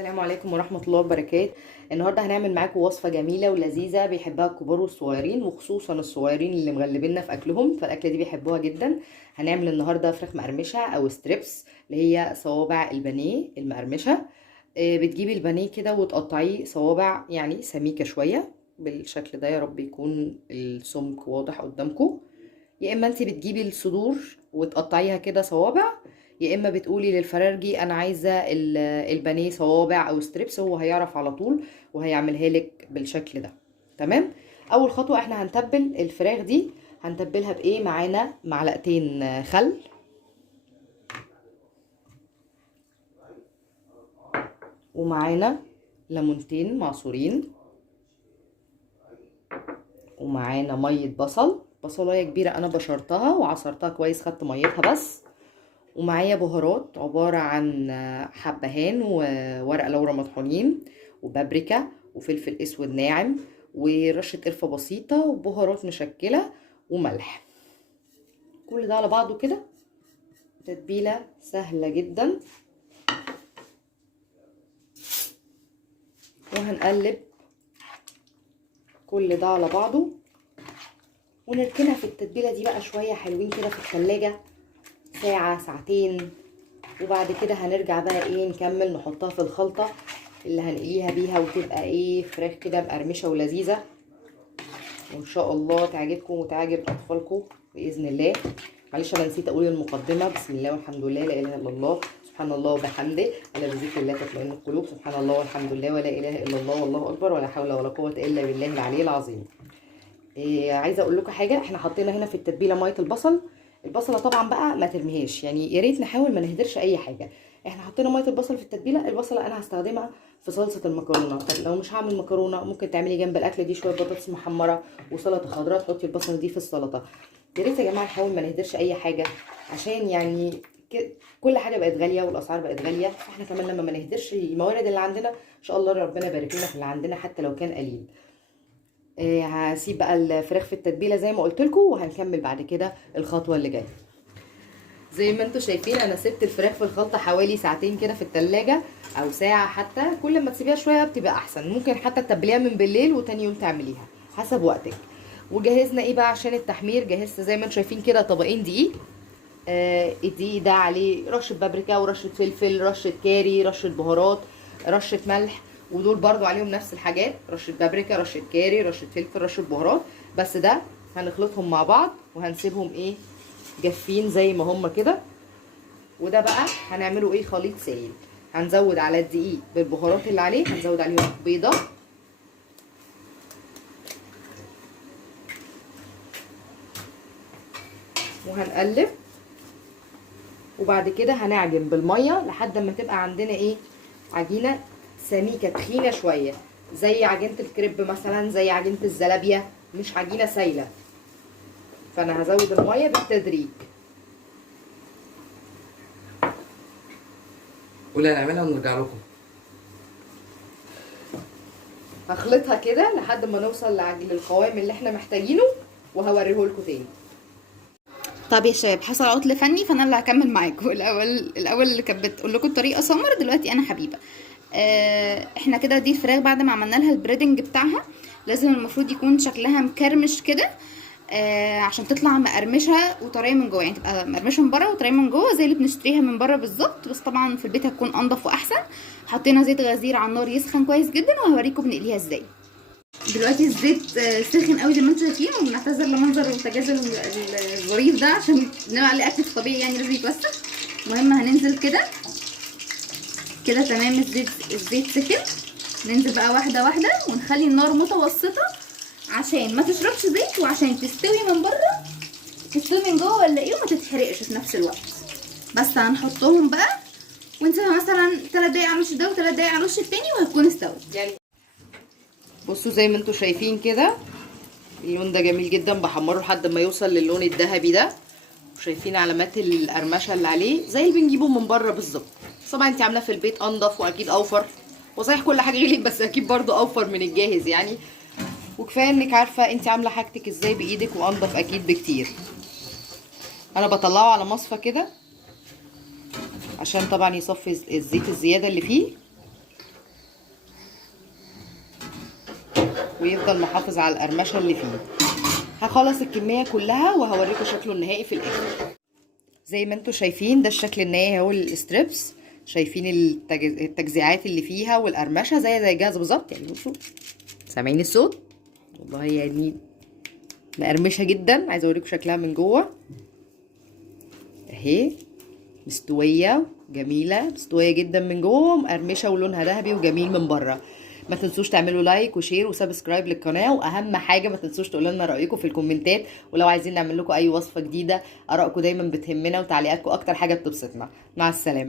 السلام عليكم ورحمة الله وبركاته. النهاردة هنعمل معاكم وصفة جميلة ولذيذة بيحبها الكبار والصغيرين، وخصوصا الصغيرين اللي مغلبيننا في أكلهم، فالأكلة دي بيحبوها جدا. هنعمل النهاردة فراخ مقرمشة أو ستريبس، اللي هي صوابع البانيه المقرمشة. بتجيبي البانيه كده وتقطعيه صوابع يعني سميكة شوية بالشكل ده، يا رب يكون السمك واضح قدامكم. يا اما انت بتجيبي الصدور وتقطعيها كده صوابع، يا اما بتقولي للفرارجي انا عايزه البانيه صوابع او ستريبس، هو هيعرف على طول وهيعملها لك بالشكل ده. تمام. اول خطوه احنا هنتبل الفراخ دي. هنتبلها بايه؟ معانا معلقتين خل، ومعانا ليمونتين معصورين، ومعانا ميه بصلايه كبيره انا بشرتها وعصرتها كويس، خدت ميتها بس. ومعايا بهارات عبارة عن حبهان وورق لورا مطحونين وبابريكا وفلفل اسود ناعم ورشة قرفة بسيطة وبهارات مشكلة وملح. كل ده على بعضه كده تتبيلة سهلة جدا. وهنقلب كل ده على بعضه ونركنها في التتبيلة دي بقى شوية حلوين كده في التلاجة، ساعة ساعتين. وبعد كده هنرجع بقى ايه نكمل نحطها في الخلطة اللي هنقليها بيها، وتبقى ايه فراخ كده مقرمشة ولذيذة، وان شاء الله تعجبكم وتعجب اطفالكم باذن الله. معلش انا نسيت اقول المقدمة. بسم الله والحمد لله لا اله الا الله، سبحان الله وبحمده، الا بذكر الله تطمئن القلوب، سبحان الله والحمد لله ولا اله الا الله والله اكبر ولا حول ولا قوة الا بالله العلي العظيم. عايزه اقول لكم حاجه، احنا حطينا هنا في التتبيله ميه البصل. البصله طبعا بقى ما ترميهاش، يعني يا ريت نحاول ما نهدرش اي حاجه. احنا حطينا ميه البصل في التتبيله. البصله انا هستخدمها في صلصه المكرونه. طب لو مش هعمل مكرونه ممكن تعملي جنب الاكله دي شويه بطاطس محمره وسلطه خضراء، تحطي البصل دي في السلطه. يا ريت يا جماعه نحاول ما نهدرش اي حاجه، عشان يعني كل حاجه بقت غاليه والاسعار بقت غاليه، فاحنا كمان لما ما نهدرش الموارد اللي عندنا ان شاء الله ربنا يبارك لنا في اللي عندنا حتى لو كان قليل. هسيب بقى الفراخ في التتبيله زي ما قلت لكم، وهنكمل بعد كده الخطوه اللي جايه. زي ما انتم شايفين انا سبت الفراخ في الخلطه حوالي ساعتين كده في التلاجة او ساعه، حتى كل ما تسيبيها شويه بتبقى احسن. ممكن حتى تتبليها من بالليل وتاني يوم تعمليها حسب وقتك. وجهزنا ايه بقى عشان التحمير؟ جهزت زي ما انتم شايفين كده طبقين دقيق. الدقيق ده عليه رشه بابريكا ورشه فلفل، رشه كاري، رشه بهارات، رشه ملح، ودول برضو عليهم نفس الحاجات، رشه بابريكا، رشه كاري، رشه فلفل، رشه بهارات. بس ده هنخلطهم مع بعض وهنسيبهم ايه جافين زي ما هم كده. وده بقى هنعمله ايه خليط سائل. هنزود على الدقيق بالبهارات اللي عليه، هنزود عليهم بيضه، وهنقلب. وبعد كده هنعجن بالميه لحد ما تبقى عندنا ايه عجينه سميكه تخينه شويه، زي عجينه الكريب مثلا، زي عجينه الزلابيه، مش عجينه سايله. فانا هزود الميه بالتدريج. قولي هنعملها ونرجع لكم. هخلطها كده لحد ما نوصل للقوام اللي احنا محتاجينه، وهوريه لكم تاني. طب يا شباب، حصل عطل فني فانا اللي هكمل معاكم. الاول اللي كانت بتقول لكم الطريقه سمر، دلوقتي انا حبيبه. احنا كده دي الفراخ بعد ما عملنا لها البريدنج بتاعها، لازم المفروض يكون شكلها مكرمش كده، عشان تطلع مقرمشه وطريه من جوه، يعني تبقى مقرمشه من بره وطريه من جوه زي اللي بنشتريها من بره بالظبط. بس طبعا في البيت هتكون انضف واحسن. حطينا زيت غزير على النار يسخن كويس جدا، وهوريكم بنقليها ازاي. دلوقتي الزيت سخن قوي زي ما انتم شايفين، وبنعتذر لمنظر البوتاجاز الظريف ده عشان بنعمل عليه اكل في طبيعي، يعني لازم يتوسخ. المهم هننزل كده كده تمام. الزيت سخن. ننزل بقى واحده واحده ونخلي النار متوسطه عشان ما تشربش زيت، وعشان تستوي من بره تستوي من جوه ولا ايه، وما تتحرقش في نفس الوقت. بس هنحطهم بقى ونسيبها مثلا 3 دقايق على الوش ده و3 دقايق على الوش التاني، وهتكون استوت. يعني بصوا زي ما انتم شايفين كده اللون ده جميل جدا، بحمره لحد ما يوصل للون الذهبي ده. وشايفين علامات القرمشه اللي عليه زي اللي بنجيبه من بره بالظبط. طبعا انت عاملاه في البيت انضف واكيد اوفر، وصحيح كل حاجه غليت بس اكيد برضو اوفر من الجاهز يعني. وكفايه انك عارفه انت عامله حاجتك ازاي بايدك، وانضف اكيد بكتير. انا بطلعه على مصفى كده عشان طبعا يصفي الزيت الزياده اللي فيه. ويفضل محافظ على القرمشه اللي فيه. هخلص الكميه كلها وهوريكم شكله النهائي في الاخر. زي ما انتم شايفين ده الشكل النهائي اهو للستريبس. شايفين التجزيعات اللي فيها والقرمشه زي الجاهز بالظبط. يعني بصوا، سامعين الصوت؟ والله يعني مقرمشه جدا. عايزه اوريكم شكلها من جوه اهي، مستويه جميله، مستويه جدا من جوه، مقرمشه ولونها ذهبي وجميل من بره. ما تنسوش تعملوا لايك وشير وسبسكرايب للقناه، واهم حاجه ما تنسوش تقولوا لنا رايكم في الكومنتات، ولو عايزين نعمل لكم اي وصفه جديده. ارائكم دايما بتهمنا وتعليقاتكم اكتر حاجه بتبسطنا. مع السلامه.